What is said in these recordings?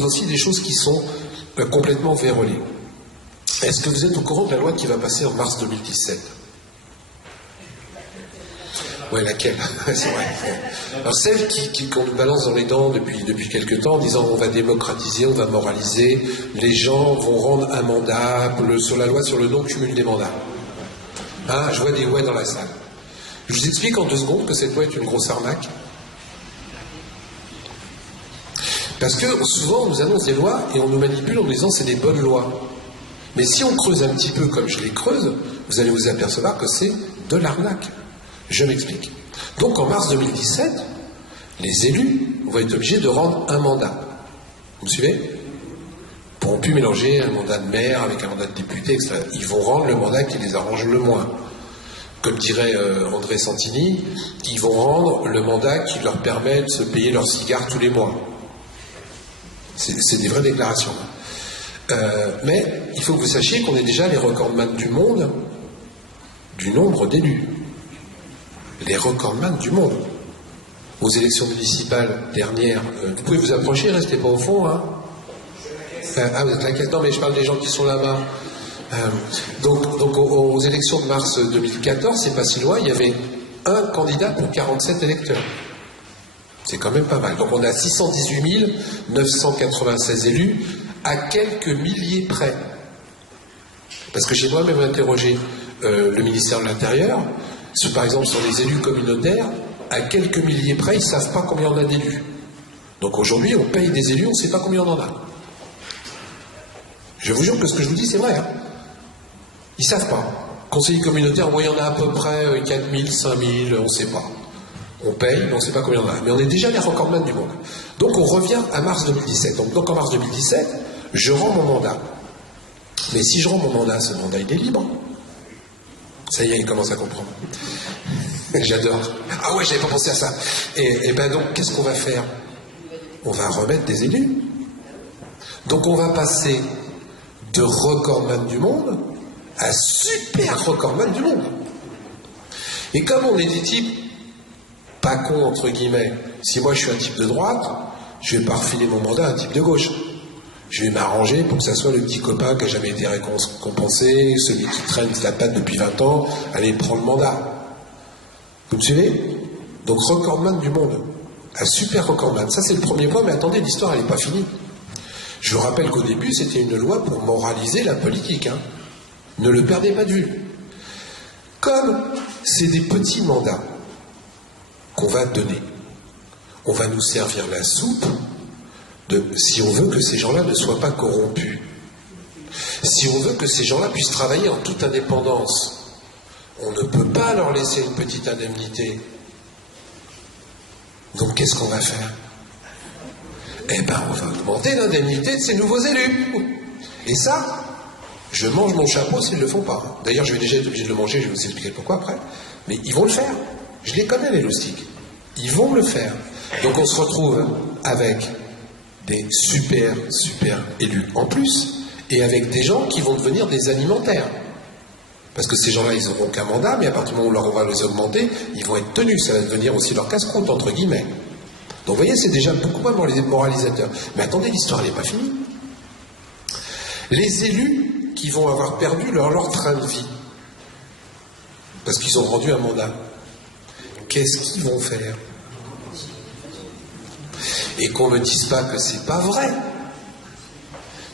propose aussi des choses qui sont complètement vérolées. Est-ce que vous êtes au courant de la loi qui va passer en mars 2017 ? Ouais, laquelle? C'est vrai. Alors celle qu'on nous balance dans les dents depuis quelques temps en disant on va démocratiser, on va moraliser, les gens vont rendre un mandat sur la loi sur le non-cumul des mandats. Ah, je vois des ouais dans la salle. Je vous explique en 2 secondes que cette loi est une grosse arnaque. Parce que souvent on nous annonce des lois et on nous manipule en nous disant c'est des bonnes lois. Mais si on creuse un petit peu comme je les creuse, vous allez vous apercevoir que c'est de l'arnaque. Je m'explique. Donc en mars 2017, les élus vont être obligés de rendre un mandat. Vous me suivez ? Ils ne pourront plus mélanger un mandat de maire avec un mandat de député, etc. Ils vont rendre le mandat qui les arrange le moins. Comme dirait André Santini, ils vont rendre le mandat qui leur permet de se payer leurs cigares tous les mois. C'est des vraies déclarations. Mais il faut que vous sachiez qu'on est déjà les recordman du monde du nombre d'élus. Les recordman du monde. Aux élections municipales dernières, vous pouvez vous approcher, restez pas au fond, hein. Ah, vous êtes là, non, mais je parle des gens qui sont là-bas. Donc aux élections de mars 2014, c'est pas si loin, il y avait un candidat pour 47 électeurs. C'est quand même pas mal. Donc on a 618 996 élus à quelques milliers près. Parce que j'ai moi-même interrogé le ministère de l'Intérieur, par exemple sur les élus communautaires, à quelques milliers près, ils ne savent pas combien on a d'élus. Donc aujourd'hui, on paye des élus, on ne sait pas combien on en a. Je vous jure que ce que je vous dis, c'est vrai. Hein. Ils ne savent pas. Conseiller communautaire, il y en a à peu près 4 000, 5 000, on ne sait pas. On paye, mais on ne sait pas combien on en a. Mais on est déjà les recordman du monde. Donc on revient à mars 2017. Donc en mars 2017, je rends mon mandat. Mais si je rends mon mandat, ce mandat, il est libre. Ça y est, il commence à comprendre. J'adore. Ah ouais, j'avais pas pensé à ça. Et ben donc, qu'est-ce qu'on va faire? On va remettre des élus. Donc on va passer de recordman du monde à super recordman du monde. Et comme on est des types pas cons, entre guillemets, si moi je suis un type de droite, je vais pas refiler mon mandat à un type de gauche. Je vais m'arranger pour que ça soit le petit copain qui n'a jamais été récompensé, celui qui traîne la patte depuis 20 ans, allez prendre le mandat. Vous me suivez? Donc recordman du monde. Un super recordman. Ça c'est le premier point, mais attendez, l'histoire elle n'est pas finie. Je vous rappelle qu'au début c'était une loi pour moraliser la politique. Hein. Ne le perdez pas de vue. Comme c'est des petits mandats qu'on va donner, on va nous servir la soupe si on veut que ces gens-là ne soient pas corrompus, si on veut que ces gens-là puissent travailler en toute indépendance, on ne peut pas leur laisser une petite indemnité. Donc qu'est-ce qu'on va faire? Eh ben on va augmenter l'indemnité de ces nouveaux élus. Et ça, je mange mon chapeau s'ils ne le font pas. D'ailleurs, je vais déjà être obligé de le manger, je vais vous expliquer pourquoi après. Mais ils vont le faire. Je les connais, les loustiques. Ils vont le faire. Donc on se retrouve avec des super élus en plus, et avec des gens qui vont devenir des alimentaires. Parce que ces gens-là, ils n'auront qu'un mandat, mais à partir du moment où on va les augmenter, ils vont être tenus. Ça va devenir aussi leur casse-croûte, entre guillemets. Donc vous voyez, c'est déjà beaucoup moins moralisateur. Mais attendez, l'histoire n'est pas finie. Les élus qui vont avoir perdu leur train de vie, parce qu'ils ont rendu un mandat, qu'est-ce qu'ils vont faire? Et qu'on ne me dise pas que c'est pas vrai.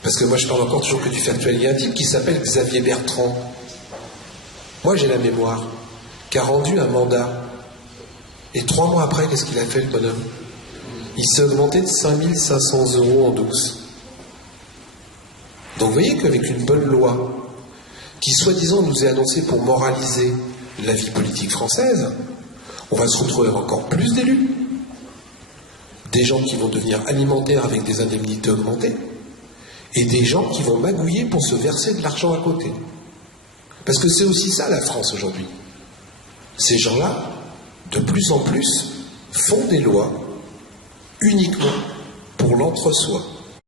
Parce que moi je parle encore toujours que du factuel. Il y a un type qui s'appelle Xavier Bertrand. Moi j'ai la mémoire, qui a rendu un mandat. Et 3 mois après, qu'est-ce qu'il a fait le bonhomme? Il s'est augmenté de 5 500 € en douce. Donc vous voyez qu'avec une bonne loi, qui soi-disant nous est annoncée pour moraliser la vie politique française, on va se retrouver avec encore plus d'élus. Des gens qui vont devenir alimentaires avec des indemnités augmentées, et des gens qui vont magouiller pour se verser de l'argent à côté. Parce que c'est aussi ça la France aujourd'hui. Ces gens-là, de plus en plus, font des lois uniquement pour l'entre-soi.